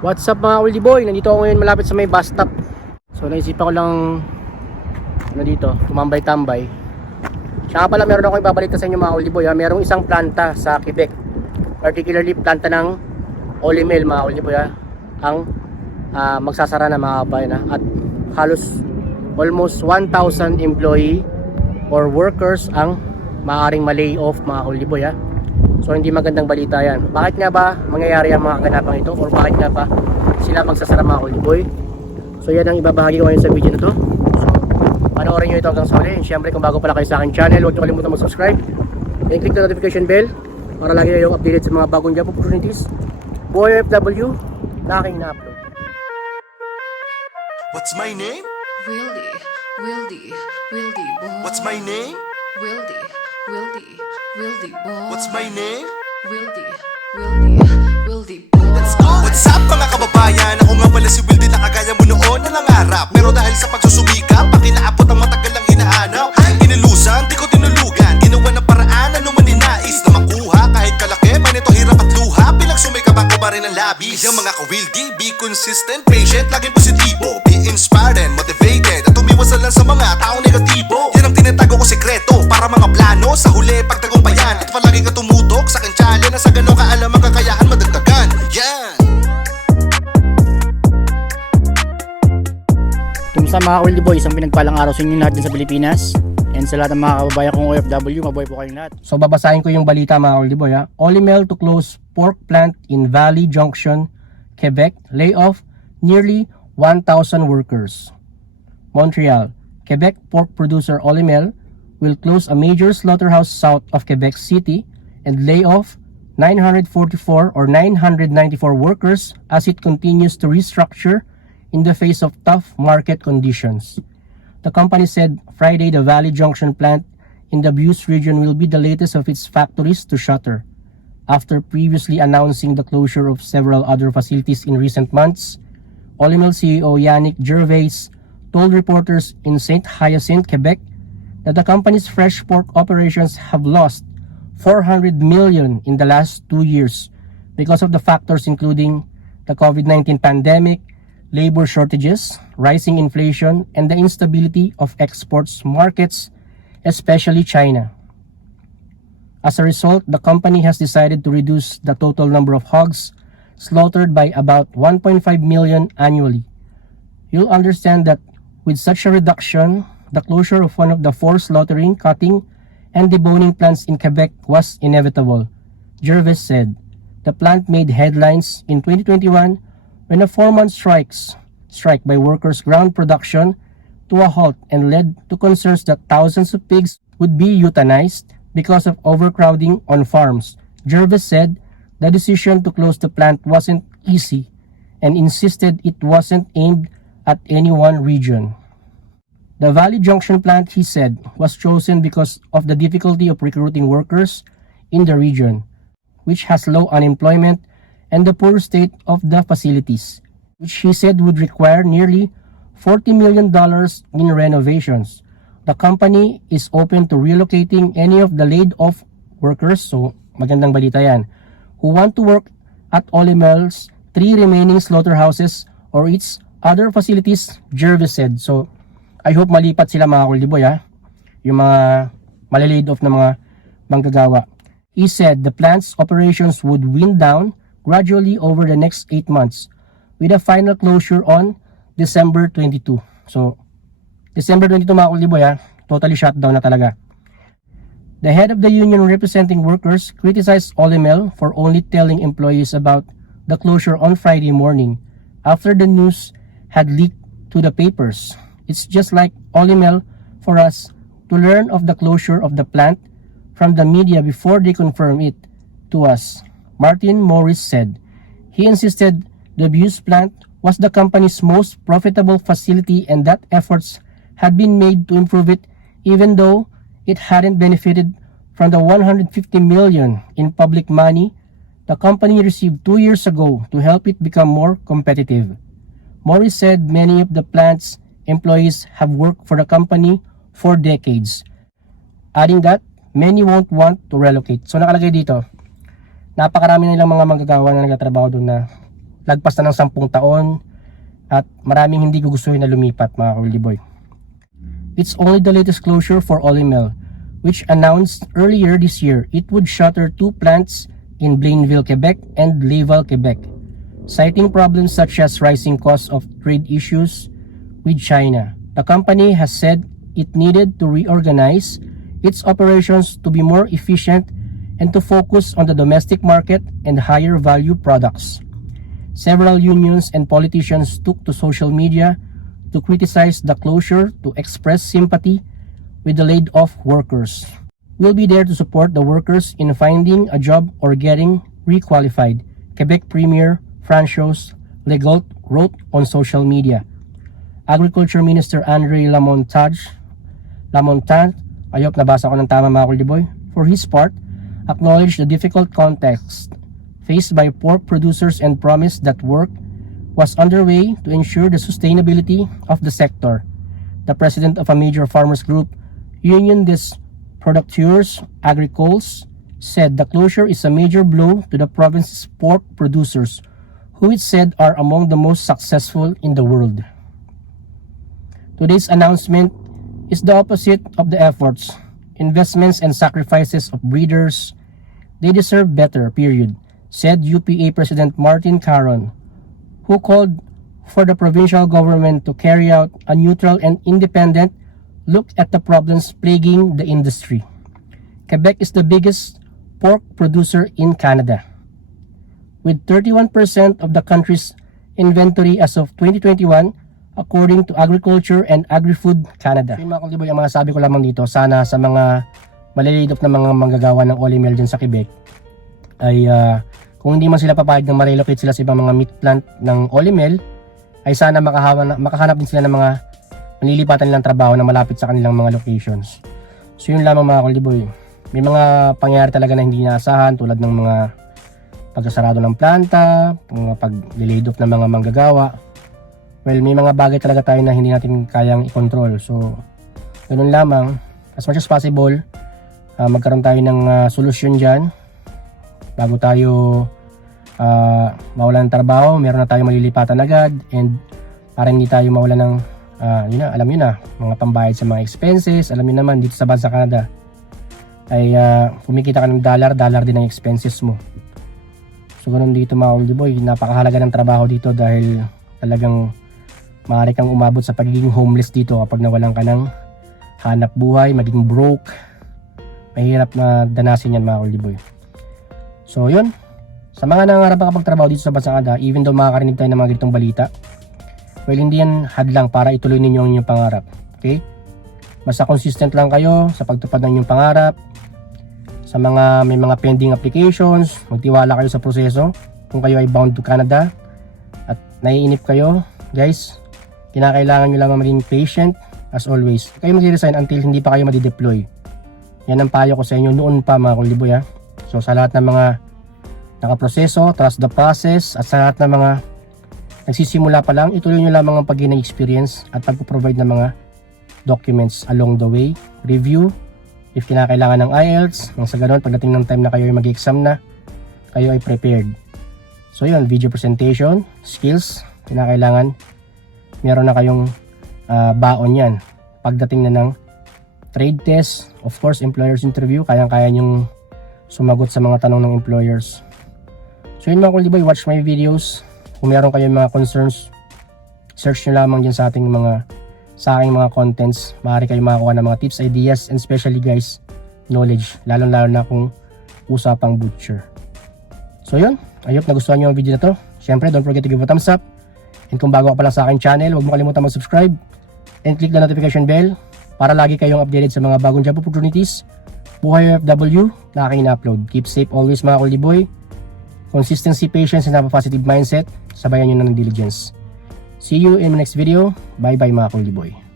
What's up mga oldie boy? Nandito ako ngayon malapit sa may bus stop. So naisipan ko lang dito, tumambay-tambay. Tsaka pala meron ako ibabalita sa inyo mga oldie boy ha. Merong isang planta sa Quebec, particularly planta ng Olymel mga oldie boy ha. Ang magsasara na mga kabayan ha. At halos almost 1,000 employee or workers ang maaaring ma-lay off mga oldie boy ha. So hindi magandang balita yan. Bakit nga ba mangyayari ang mga kaganapang ito? Or bakit nga ba sila magsasara mga oldie boy? So yan ang ibabahagi ko ngayon sa video na to. So panoorin nyo ito hanggang sa huli. And syempre kung bago pala kayo sa aking channel, huwag nyo kalimutan mag-subscribe and click the notification bell para lagi kayong updated sa mga bagong job opportunities. Boy FW na aking na-upload. What's my name? Wildy boy. What's my name? Wildy boy. What's my name? Wildy boy. Let's go! What's up mga kababayan? Ako nga pala si Wildy na kagaya mo noon na nangarap. Pero dahil sa pagsusumikap, pakinaapot ang matagal lang hinahanap. Inilusan, di ko tinulugan. Ginawa ng paraan, ano man ninais na makuha. Kahit kalaki, man ito hirap at luha. Bilang sumikap ako pa rin ang labis. Yung mga ka-Wildy, be consistent, patient, laging positibo. Be inspired and motivated. At umiwas lang sa mga taong negatibo. Yan ang tinatago ko sekreto para mga plano sa huli pagtagumpayan. At palagi ka tumutok sa aking challenge na sa ganong kaalam ang kakayahan madagdagan. Yan! Kumusta mga oldie boy? Isang pinagpalang araw sa inyo lahat din sa Pilipinas. And sa lahat ng mga kababayan kong OFW, mabuhay po kayong lahat. So babasahin ko yung balita mga oldie boy ha. Olymel to close pork plant in Valley Junction, Quebec, lay off nearly 1,000 workers. Montreal, Quebec pork producer Olymel will close a major slaughterhouse south of Quebec City and lay off 944 or 994 workers as it continues to restructure in the face of tough market conditions. The company said Friday the Valley Junction plant in the Beauce region will be the latest of its factories to shutter. After previously announcing the closure of several other facilities in recent months, Olymel CEO Yannick Gervais told reporters in St. Hyacinthe, Quebec, that the company's fresh pork operations have lost 400 million in the last 2 years because of the factors including the COVID-19 pandemic, labor shortages, rising inflation, and the instability of exports markets, especially China. As a result, the company has decided to reduce the total number of hogs slaughtered by about 1.5 million annually. You'll understand that with such a reduction, the closure of one of the 4 slaughtering, cutting, and deboning plants in Quebec was inevitable, Gervais said. The plant made headlines in 2021 when a 4-month strike by workers ground production to a halt and led to concerns that thousands of pigs would be euthanized because of overcrowding on farms. Gervais said the decision to close the plant wasn't easy and insisted it wasn't aimed at any one region. The Valley Junction plant, he said, was chosen because of the difficulty of recruiting workers in the region, which has low unemployment, and the poor state of the facilities, which he said would require nearly $40 million in renovations. The company is open to relocating any of the laid-off workers, so magandang balita yan, who want to work at Olymel's 3 remaining slaughterhouses or its other facilities, Gervais said. So, I hope malipat sila mga oldie boy ha, yung mga malalaid off na mga manggagawa. He said the plant's operations would wind down gradually over the next 8 months with a final closure on December 22. So, December 22 mga oldie boy ha, totally shutdown na talaga. The head of the union representing workers criticized Olymel for only telling employees about the closure on Friday morning after the news had leaked to the papers. It's just like Olymel for us to learn of the closure of the plant from the media before they confirm it to us, Martin Morris said. He insisted the Beauce plant was the company's most profitable facility and that efforts had been made to improve it even though it hadn't benefited from the 150 million in public money the company received 2 years ago to help it become more competitive. Morris said many of the plant's employees have worked for the company for decades, adding that many won't want to relocate. So nakalagay dito, napakarami nilang mga manggagawa na nagtatrabaho doon na lagpas na ng 10 taon at maraming hindi gugustuhin na lumipat mga ka-Wildy Boy. It's only the latest closure for Olymel, which announced earlier this year it would shutter 2 plants in Blainville, Quebec and Laval, Quebec, citing problems such as rising costs of trade issues with China. The company has said it needed to reorganize its operations to be more efficient and to focus on the domestic market and higher value products. Several unions and politicians took to social media to criticize the closure to express sympathy with the laid-off workers. We'll be there to support the workers in finding a job or getting requalified, Quebec Premier François Legault wrote on social media. Agriculture Minister Andre Lamontagne, ayop nabasa ko ng tama mga ka-Wildy Boy, for his part, acknowledged the difficult context faced by pork producers and promised that work was underway to ensure the sustainability of the sector. The president of a major farmers group, Union des Producteurs Agricoles, said the closure is a major blow to the province's pork producers, who it said are among the most successful in the world. Today's announcement is the opposite of the efforts, investments and sacrifices of breeders. They deserve better, period, said UPA President Martin Caron, who called for the provincial government to carry out a neutral and independent look at the problems plaguing the industry. Quebec is the biggest pork producer in Canada, with 31% of the country's inventory as of 2021, according to Agriculture and Agri-Food Canada. So, mga ka-Wildy Boy, ang mga sabi ko lamang dito, sana sa mga malilidop na mga manggagawa ng Olymel dyan sa Quebec ay kung hindi man sila papayag na ma-relocate sila sa ibang mga meat plant ng Olymel, ay sana makahanap din sila ng mga manlilipatan nilang trabaho na malapit sa kanilang mga locations. So yun lamang mga ka-Wildy Boy. May mga pangyayari talaga na hindi inaasahan tulad ng mga pagsasarado ng planta, mga pag-laid off ng mga manggagawa. Well, may mga bagay talaga tayo na hindi natin kayang i-control. So, ganun lamang. As much as possible, magkaroon tayo ng solusyon dyan. Bago tayo mawalan ng trabaho, meron na tayo malilipatan agad. And para hindi tayo mawalan ng, alam nyo na, mga pambayad sa mga expenses. Alam nyo naman, dito sa bansa Canada, ay kumikita ka ng dollar din ang expenses mo. So, ganun dito mga ka-Wildy Boy. Napakahalaga ng trabaho dito dahil talagang maaari kang umabot sa pagiging homeless dito kapag nawalan ka ng hanap buhay, maging broke. Mahirap na danasin yan mga ka-Wildy Boy. So yun, sa mga nangangarap makapagtrabaho dito sa bansa Canada, even though makakarinig tayo ng mga ganitong balita, well, hindi yan hadlang para ituloy ninyo ang inyong pangarap. Okay? Basta consistent lang kayo sa pagtupad ng inyong pangarap. Sa mga may mga pending applications, magtiwala kayo sa proseso. Kung kayo ay bound to Canada at naiinip kayo, guys, kinakailangan nyo lamang maging patient as always. Kayo mag-resign until hindi pa kayo madi-deploy. Yan ang payo ko sa inyo noon pa mga ka-Wildy Boy. So sa lahat ng mga nakaproseso, trust the process, at sa lahat ng mga nagsisimula pa lang, ituloy nyo lamang ang pag-gain experience at pag-provide ng mga documents along the way. Review if kinakailangan ng IELTS, nang sa ganun pagdating ng time na kayo ay mag-exam na, kayo ay prepared. So yun, video presentation, skills, kinakailangan meron na kayong baon yan. Pagdating na ng trade test, of course, employer's interview, kayang-kaya nyong sumagot sa mga tanong ng employers. So yun mga ka-Wildy Boy, watch my videos. Kung meron kayong mga concerns, search nyo lamang dyan sa ating sa aking mga contents. Maaari kayong makakuha ng mga tips, ideas, and especially guys, knowledge, lalong-lalo na kung usapang butcher. So yun, I hope nagustuhan nyo ang video na to. Siyempre, don't forget to give a thumbs up. And kung bago ka pa lang sa aking channel, huwag mo kalimutan mag-subscribe and click the notification bell para lagi kayong updated sa mga bagong job opportunities, buhay OFW na aking na-upload. Keep safe always mga ka-Wildy Boy. Consistency, patience, and have a positive mindset. Sabayan nyo na ng diligence. See you in my next video. Bye bye mga ka-Wildy Boy.